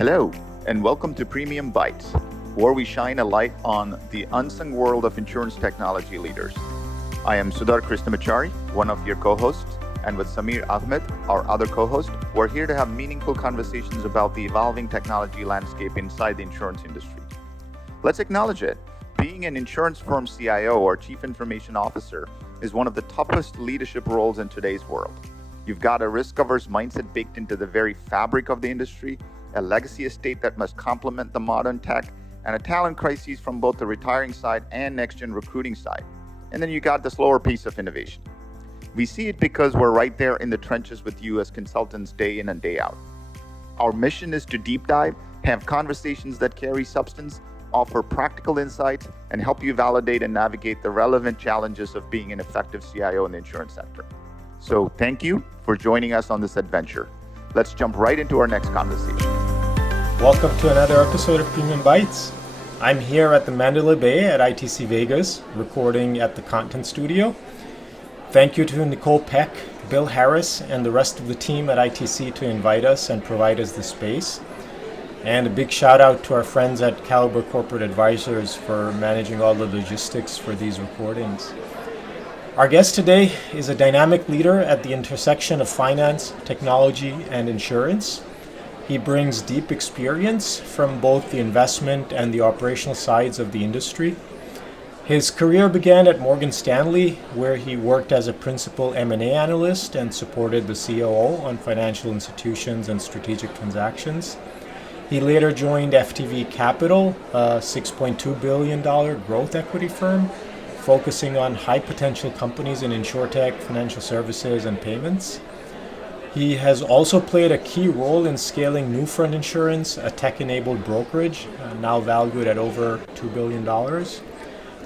Hello, and welcome to PremiumBytes, where we shine a light on the unsung world of insurance technology leaders. I am Sudhar Krishnamachari, one of your co-hosts, and with Samir Ahmed, our other co-host, we're here to have meaningful conversations about the evolving technology landscape inside the insurance industry. Let's acknowledge it. Being an insurance firm CIO or Chief Information Officer is one of the toughest leadership roles in today's world. You've got a risk-averse mindset baked into the very fabric of the industry, a legacy estate that must complement the modern tech, and a talent crisis from both the retiring side and next-gen recruiting side. And then you got the slower pace of innovation. We see it because we're right there in the trenches with you as consultants day in and day out. Our mission is to deep dive, have conversations that carry substance, offer practical insights, and help you validate and navigate the relevant challenges of being an effective CIO in the insurance sector. So thank you for joining us on this adventure. Let's jump right into our next conversation. Welcome to another episode of PremiumBytes. I'm here at the Mandalay Bay at ITC Vegas, recording at the Content Studio. Thank you to Nicole Peck, Bill Harris, and the rest of the team at ITC to invite us and provide us the space. And a big shout out to our friends at Caliber Corporate Advisors for managing all the logistics for these recordings. Our guest today is a dynamic leader at the intersection of finance, technology, and insurance. He brings deep experience from both the investment and the operational sides of the industry. His career began at Morgan Stanley, where he worked as a principal M&A analyst and supported the COO on financial institutions and strategic transactions. He later joined FTV Capital, a $6.2 billion growth equity firm, focusing on high-potential companies in InsurTech, financial services, and payments. He has also played a key role in scaling Newfront Insurance, a tech-enabled brokerage, now valued at over $2 billion.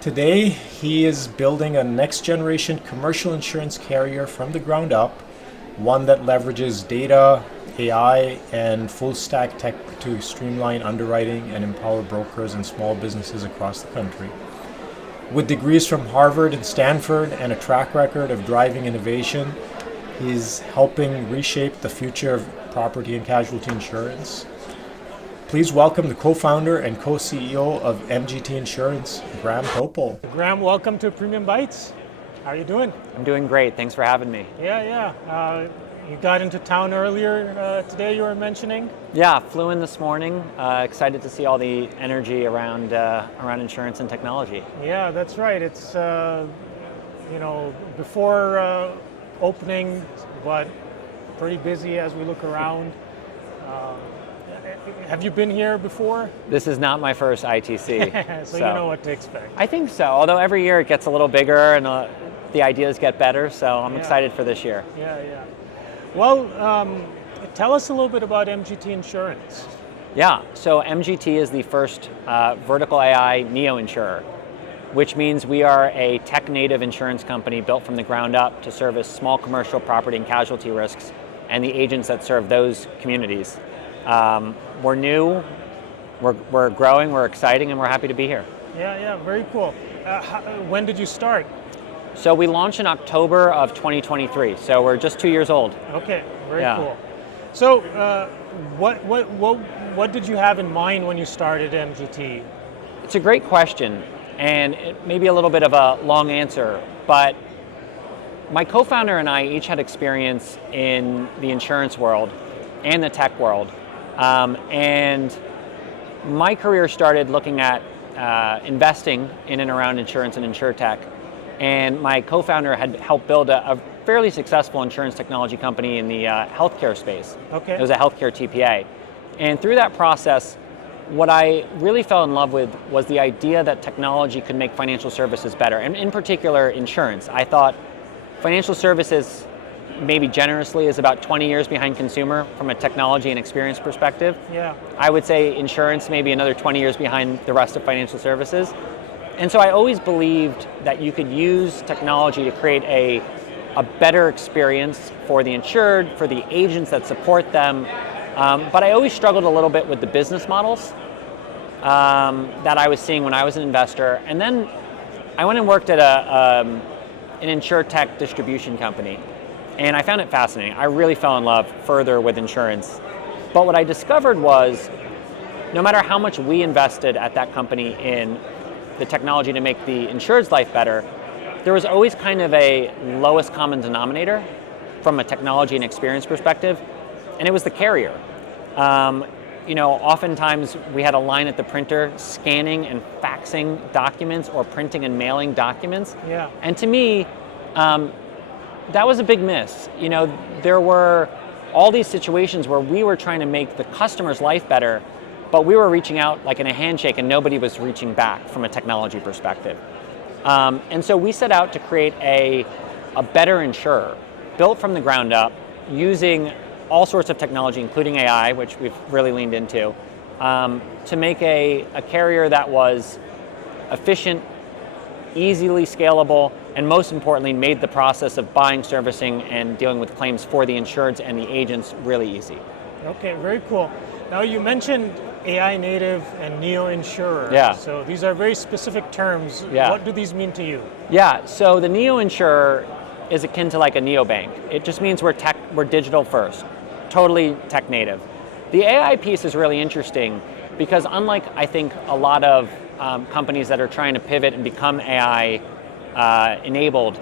Today, he is building a next-generation commercial insurance carrier from the ground up, one that leverages data, AI, and full-stack tech to streamline underwriting and empower brokers and small businesses across the country. With degrees from Harvard and Stanford and a track record of driving innovation, he's helping reshape the future of property and casualty insurance. Please welcome the co-founder and co-CEO of MGT Insurance, Graham Topol. Graham, welcome to PremiumBytes. How are you doing? I'm doing great. Thanks for having me. Yeah. You got into town earlier today, you were mentioning? Yeah, flew in this morning. Excited to see all the energy around insurance and technology. Yeah, that's right. It's before opening, but pretty busy as we look around. Have you been here before? This is not my first ITC. so you know what to expect. I think so, although every year it gets a little bigger and the ideas get better, so I'm excited for this year. Yeah. Well, tell us a little bit about MGT Insurance. Yeah, so MGT is the first vertical AI Neo-Insurer, which means we are a tech-native insurance company built from the ground up to service small commercial property and casualty risks and the agents that serve those communities. We're new, we're growing, we're exciting, and we're happy to be here. Yeah, very cool. When did you start? So we launched in October of 2023, so we're just 2 years old. Okay, very cool. So what did you have in mind when you started MGT? It's a great question, and it may be a little bit of a long answer, but my co-founder and I each had experience in the insurance world and the tech world. And my career started looking at investing in and around insurance and InsurTech. And my co-founder had helped build a fairly successful insurance technology company in the healthcare space. Okay. It was a healthcare TPA. And through that process, what I really fell in love with was the idea that technology could make financial services better, and in particular, insurance. I thought financial services, maybe generously, is about 20 years behind consumer from a technology and experience perspective. Yeah. I would say insurance maybe another 20 years behind the rest of financial services. And so I always believed that you could use technology to create a better experience for the insured, for the agents that support them. But I always struggled a little bit with the business models that I was seeing when I was an investor. And then I went and worked at an InsurTech distribution company. And I found it fascinating. I really fell in love further with insurance. But what I discovered was, no matter how much we invested at that company in the technology to make the insured's life better, there was always kind of a lowest common denominator from a technology and experience perspective, and it was the carrier. Oftentimes we had a line at the printer scanning and faxing documents or printing and mailing documents. Yeah. And to me, that was a big miss. There were all these situations where we were trying to make the customer's life better, but we were reaching out like in a handshake and nobody was reaching back from a technology perspective. And so we set out to create a better insurer, built from the ground up, using all sorts of technology, including AI, which we've really leaned into, to make a carrier that was efficient, easily scalable, and most importantly, made the process of buying, servicing, and dealing with claims for the insureds and the agents really easy. Okay, very cool. Now you mentioned AI native and Neo-Insurer. Yeah. So these are very specific terms. Yeah. What do these mean to you? Yeah, so the Neo-Insurer is akin to like a neobank. It just means we're digital first, totally tech native. The AI piece is really interesting because unlike I think a lot of companies that are trying to pivot and become AI enabled,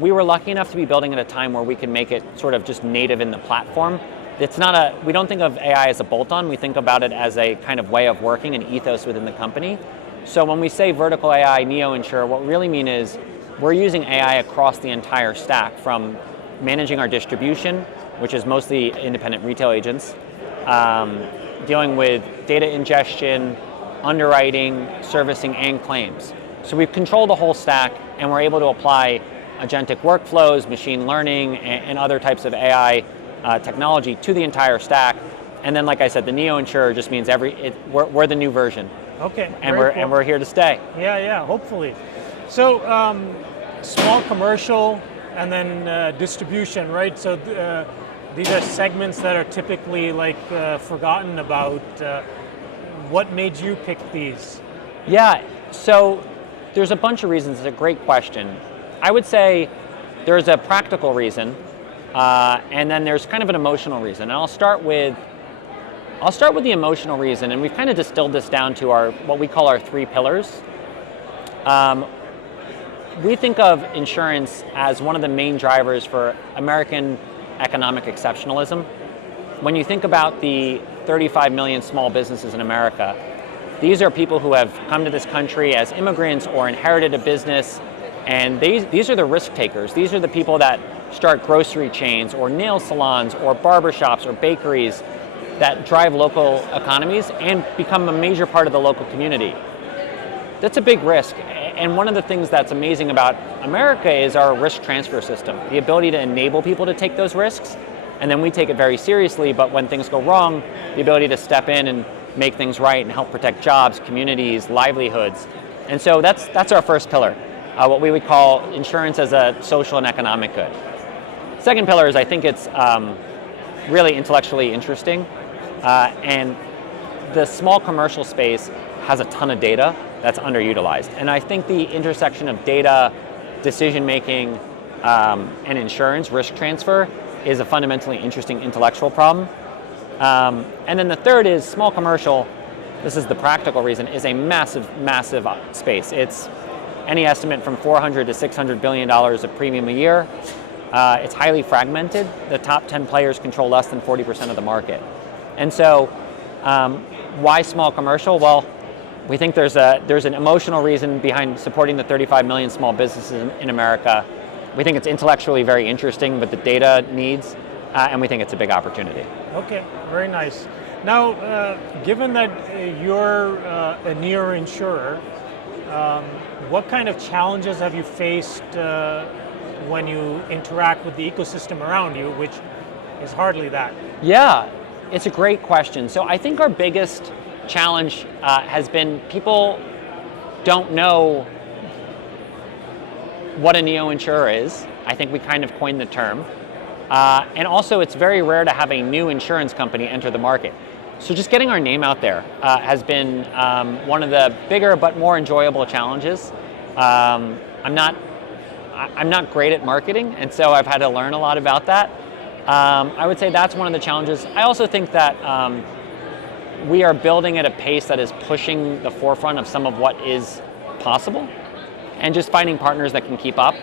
we were lucky enough to be building at a time where we can make it sort of just native in the platform. We don't think of AI as a bolt-on, we think about it as a kind of way of working, an ethos within the company. So when we say vertical AI, Neo-Insurer, what we really mean is we're using AI across the entire stack, from managing our distribution, which is mostly independent retail agents, dealing with data ingestion, underwriting, servicing, and claims. So we've controlled the whole stack, and we're able to apply agentic workflows, machine learning, and other types of AI technology to the entire stack. And then, like I said, the Neo-Insurer just means we're the new version. Okay. And very we're here to stay. Yeah, hopefully. So small commercial and then distribution, right? So these are segments that are typically forgotten about. What made you pick these? Yeah, so there's a bunch of reasons. It's a great question. I would say there's a practical reason, and then there's kind of an emotional reason. And I'll start with the emotional reason, and we've kind of distilled this down to what we call our 3 pillars. We think of insurance as one of the main drivers for American economic exceptionalism. When you think about the 35 million small businesses in America, these are people who have come to this country as immigrants or inherited a business, and these are the risk takers. These are the people that start grocery chains or nail salons or barbershops or bakeries that drive local economies and become a major part of the local community. That's a big risk. And one of the things that's amazing about America is our risk transfer system, the ability to enable people to take those risks. And then we take it very seriously, but when things go wrong, the ability to step in and make things right and help protect jobs, communities, livelihoods. And so that's our first pillar, what we would call insurance as a social and economic good. Second pillar is I think it's really intellectually interesting. And the small commercial space has a ton of data that's underutilized. And I think the intersection of data, decision-making, and insurance, risk transfer, is a fundamentally interesting intellectual problem. And then the third is small commercial, this is the practical reason, is a massive, massive space. It's any estimate from $400 to $600 billion of premium a year. It's highly fragmented. The top 10 players control less than 40% of the market. And so why small commercial? Well, we think there's an emotional reason behind supporting the 35 million small businesses in America. We think it's intellectually very interesting, but the data needs, and we think it's a big opportunity. Okay, very nice. Now, given that you're a Neo-Insurer, what kind of challenges have you faced when you interact with the ecosystem around you, which is hardly that? Yeah, it's a great question. So I think our biggest challenge has been people don't know what a Neo-Insurer is. I think we kind of coined the term. And also it's very rare to have a new insurance company enter the market. So just getting our name out there has been one of the bigger but more enjoyable challenges. I'm not great at marketing, and so I've had to learn a lot about that. I would say that's one of the challenges. I also think that we are building at a pace that is pushing the forefront of some of what is possible, and just finding partners that can keep up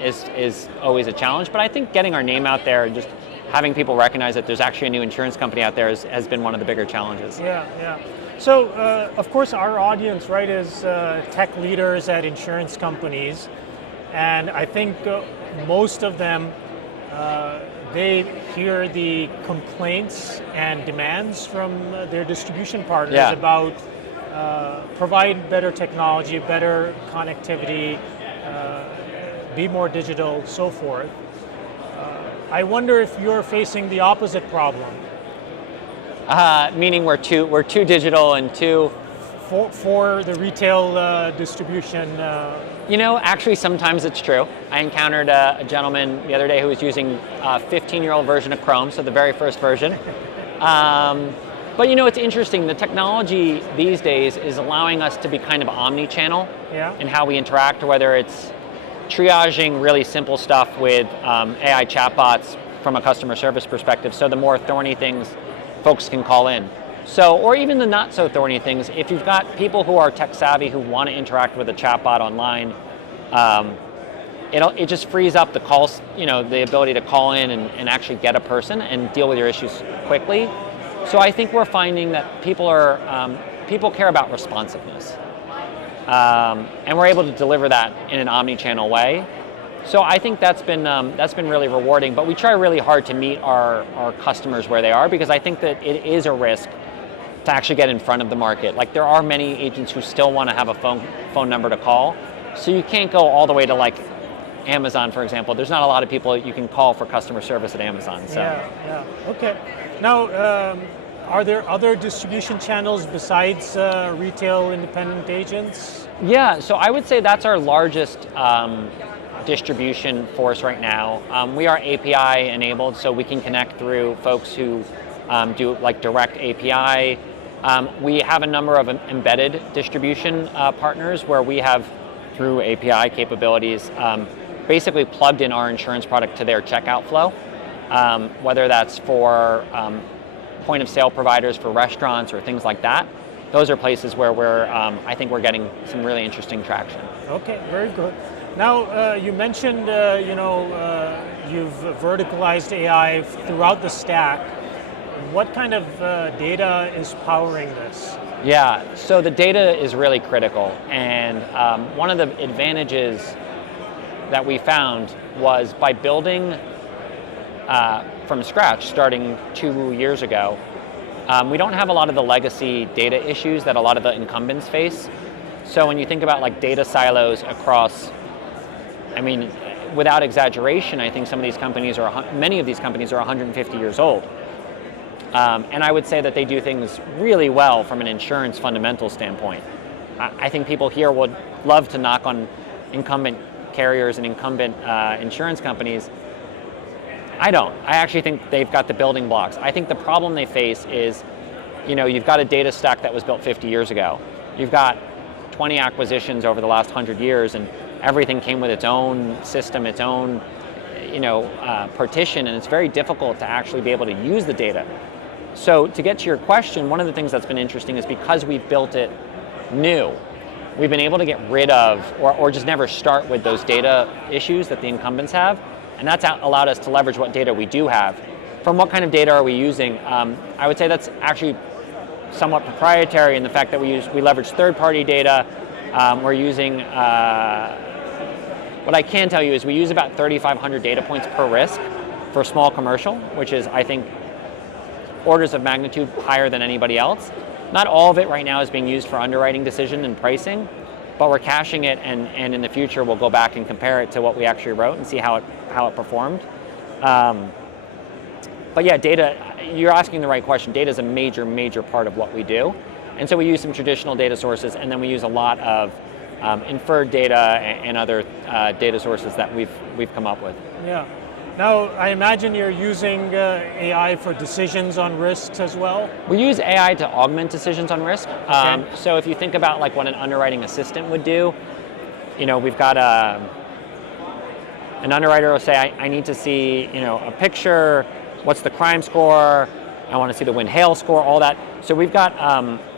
is always a challenge. But I think getting our name out there and just having people recognize that there's actually a new insurance company out there has been one of the bigger challenges. Yeah. So, of course, our audience, right, is tech leaders at insurance companies, and I think most of them, they hear the complaints and demands from their distribution partners about provide better technology, better connectivity, be more digital, so forth. I wonder if you're facing the opposite problem. Meaning we're too digital and too... For the retail distribution. Actually sometimes it's true. I encountered a gentleman the other day who was using a 15-year-old version of Chrome, so the very first version. But it's interesting, the technology these days is allowing us to be kind of omni-channel in how we interact, whether it's triaging really simple stuff with AI chatbots from a customer service perspective, so the more thorny things folks can call in. So, or even the not so thorny things, if you've got people who are tech savvy who want to interact with a chatbot online, it just frees up the calls, the ability to call in and actually get a person and deal with your issues quickly. So I think we're finding that people care about responsiveness. And we're able to deliver that in an omni-channel way. So I think that's been really rewarding, but we try really hard to meet our customers where they are, because I think that it is a risk to actually get in front of the market. Like, there are many agents who still want to have a phone number to call, so you can't go all the way to like Amazon, for example. There's not a lot of people you can call for customer service at Amazon. So. Yeah. Okay. Now, are there other distribution channels besides retail independent agents? Yeah, so I would say that's our largest distribution force right now. We are API enabled, so we can connect through folks who do like direct API. We have a number of embedded distribution partners where we have, through API capabilities, basically plugged in our insurance product to their checkout flow, whether that's for point of sale providers for restaurants or things like that. Those are places where I think we're getting some really interesting traction. Okay, very good. Now, you mentioned, you've verticalized AI throughout the stack. What kind of data is powering this? Yeah, so the data is really critical, and one of the advantages that we found was by building from scratch, starting 2 years ago, we don't have a lot of the legacy data issues that a lot of the incumbents face. So when you think about like data silos across, without exaggeration, I think many of these companies are 150 years old. And I would say that they do things really well from an insurance fundamental standpoint. I think people here would love to knock on incumbent carriers and incumbent insurance companies. I don't. I actually think they've got the building blocks. I think the problem they face is, you've got a data stack that was built 50 years ago. You've got 20 acquisitions over the last 100 years, and everything came with its own system, its own, partition, and it's very difficult to actually be able to use the data. So to get to your question, one of the things that's been interesting is because we've built it new, we've been able to get rid of, or just never start with those data issues that the incumbents have, and that's allowed us to leverage what data we do have. From what kind of data are we using? I would say that's actually somewhat proprietary in the fact that we leverage third-party data. We're using, what I can tell you is we use about 3,500 data points per risk for small commercial, which is, I think, orders of magnitude higher than anybody else. Not all of it right now is being used for underwriting decision and pricing, but we're caching it, and in the future we'll go back and compare it to what we actually wrote and see how it performed. But yeah, data, you're asking the right question. Data is a major part of what we do. And so we use some traditional data sources, and then we use a lot of inferred data and other data sources that we've come up with. Yeah. Now, I imagine you're using AI for decisions on risks as well? We use AI to augment decisions on risk. Okay. So if you think about like what an underwriting assistant would do, we've got An underwriter will say, I need to see, a picture, what's the crime score, I want to see the wind hail score, all that. So we've got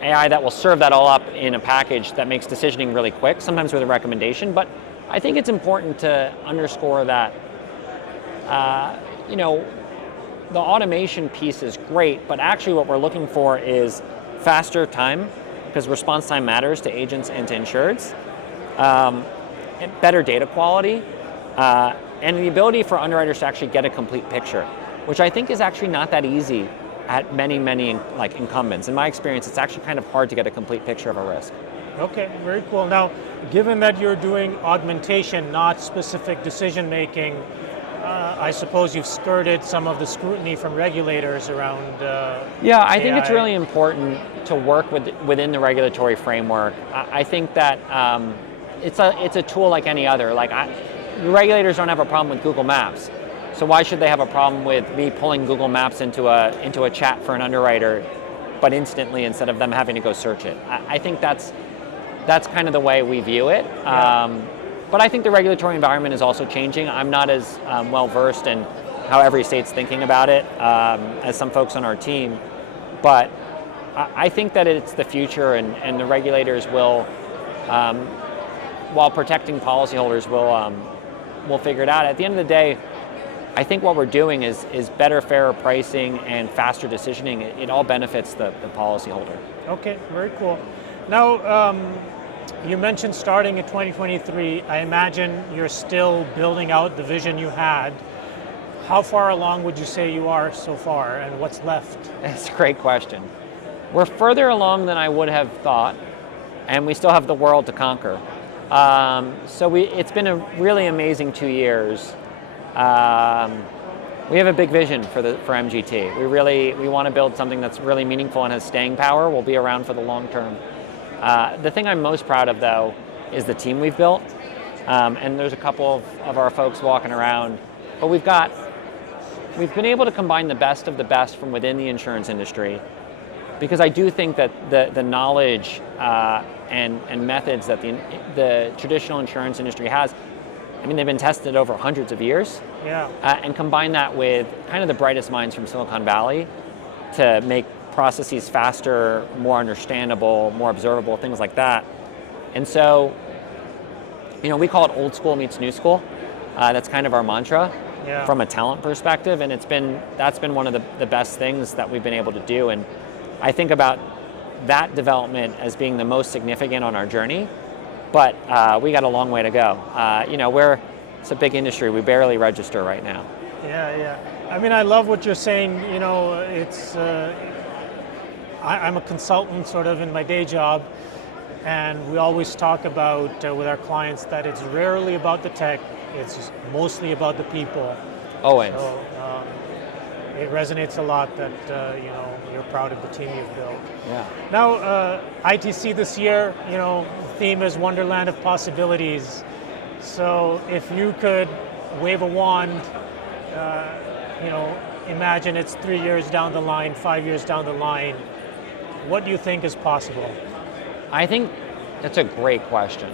AI that will serve that all up in a package that makes decisioning really quick, sometimes with a recommendation. But I think it's important to underscore that, the automation piece is great, but actually what we're looking for is faster time, because response time matters to agents and to insureds, and better data quality, and the ability for underwriters to actually get a complete picture, which I think is actually not that easy at many incumbents. In my experience, it's actually kind of hard to get a complete picture of a risk. Okay, very cool. Now, given that you're doing augmentation, not specific decision making, I suppose you've skirted some of the scrutiny from regulators around Yeah, I think AI. it's really important to work within the regulatory framework. I think that it's a tool like any other. Regulators don't have a problem with Google Maps, so why should they have a problem with me pulling Google Maps into a chat for an underwriter, but instantly instead of them having to go search it? I think that's kind of the way we view it. Yeah. But I think the regulatory environment is also changing. I'm not as well versed in how every state's thinking about it as some folks on our team, but I think that it's the future, and the regulators will, while protecting policyholders, will figure it out. At the end of the day, I think what we're doing is better, fairer pricing and faster decisioning. It all benefits the policyholder. Okay, very cool. Now, you mentioned starting in 2023. I imagine you're still building out the vision you had. How far along would you say you are so far, and what's left? That's a great question. We're further along than I would have thought, and we still have the world to conquer. It's been a really amazing 2 years. We have a big vision for MGT. We want to build something that's really meaningful and has staying power. We'll be around for the long term. The thing I'm most proud of, though, is the team we've built. And there's a couple of our folks walking around, but we've been able to combine the best of the best from within the insurance industry, because I do think that the knowledge and methods that the traditional insurance industry has, they've been tested over hundreds of years. Yeah. And combine that with kind of the brightest minds from Silicon Valley to make processes faster, more understandable, more observable, things like that. And so, we call it old school meets new school. That's kind of our mantra. Yeah. From a talent perspective, and that's been one of the best things that we've been able to do. And I think about that development as being the most significant on our journey, but we got a long way to go. It's a big industry. We barely register right now. Yeah. I love what you're saying. I'm a consultant sort of in my day job, and we always talk about with our clients that it's rarely about the tech, it's mostly about the people. Always. So it resonates a lot that you're proud of the team you've built. Yeah. Now, ITC this year, the theme is Wonderland of Possibilities. So if you could wave a wand, imagine it's 3 years down the line, 5 years down the line, what do you think is possible? I think that's a great question.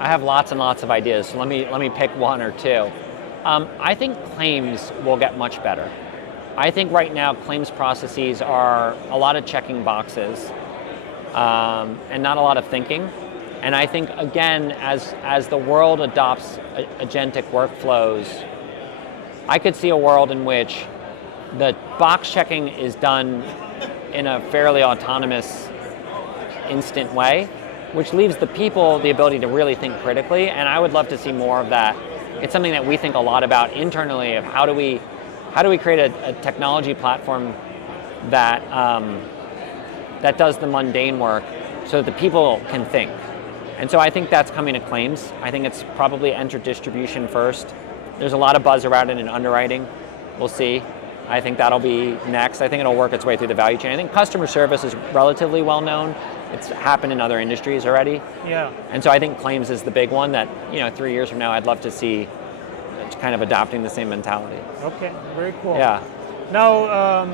I have lots and lots of ideas, so let me pick one or two. I think claims will get much better. I think right now claims processes are a lot of checking boxes and not a lot of thinking. And I think, again, as the world adopts agentic workflows, I could see a world in which the box checking is done in a fairly autonomous, instant way, which leaves the people the ability to really think critically, and I would love to see more of that. It's something that we think a lot about internally, of how do we create a technology platform that that does the mundane work so that the people can think. And so I think that's coming to claims. I think it's probably entered distribution first. There's a lot of buzz around it in underwriting. We'll see. I think that'll be next. I think it'll work its way through the value chain. I think customer service is relatively well known. It's happened in other industries already. Yeah. And so I think claims is the big one that, 3 years from now, I'd love to see kind of adopting the same mentality. Okay, very cool. Yeah. Now,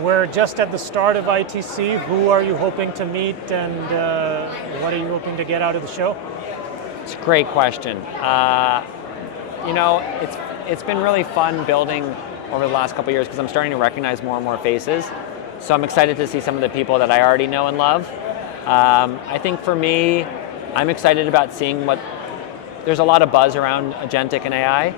we're just at the start of ITC. Who are you hoping to meet, and what are you hoping to get out of the show? It's a great question. it's been really fun building over the last couple of years because I'm starting to recognize more and more faces. So I'm excited to see some of the people that I already know and love. I think for me, I'm excited about seeing there's a lot of buzz around agentic and AI.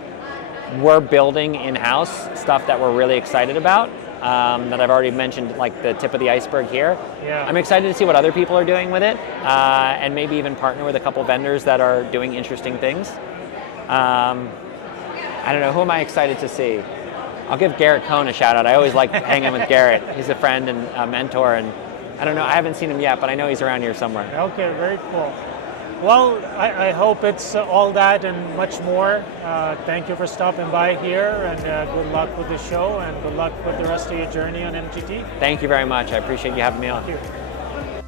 We're building in-house stuff that we're really excited about, that I've already mentioned, like the tip of the iceberg here. Yeah. I'm excited to see what other people are doing with it, and maybe even partner with a couple vendors that are doing interesting things. I don't know, who am I excited to see? I'll give Garrett Cohn a shout out. I always like hanging with Garrett. He's a friend and a mentor, and I don't know, I haven't seen him yet, but I know he's around here somewhere. Okay, very cool. Well, I hope it's all that and much more. Thank you for stopping by here, and good luck with the show, and good luck with the rest of your journey on MGT. Thank you very much. I appreciate you having me on. Thank you.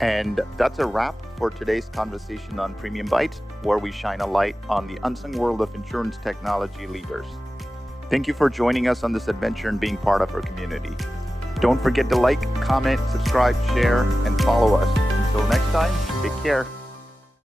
And that's a wrap for today's conversation on PremiumBytes, where we shine a light on the unsung world of insurance technology leaders. Thank you for joining us on this adventure and being part of our community. Don't forget to like, comment, subscribe, share, and follow us. Until next time, take care.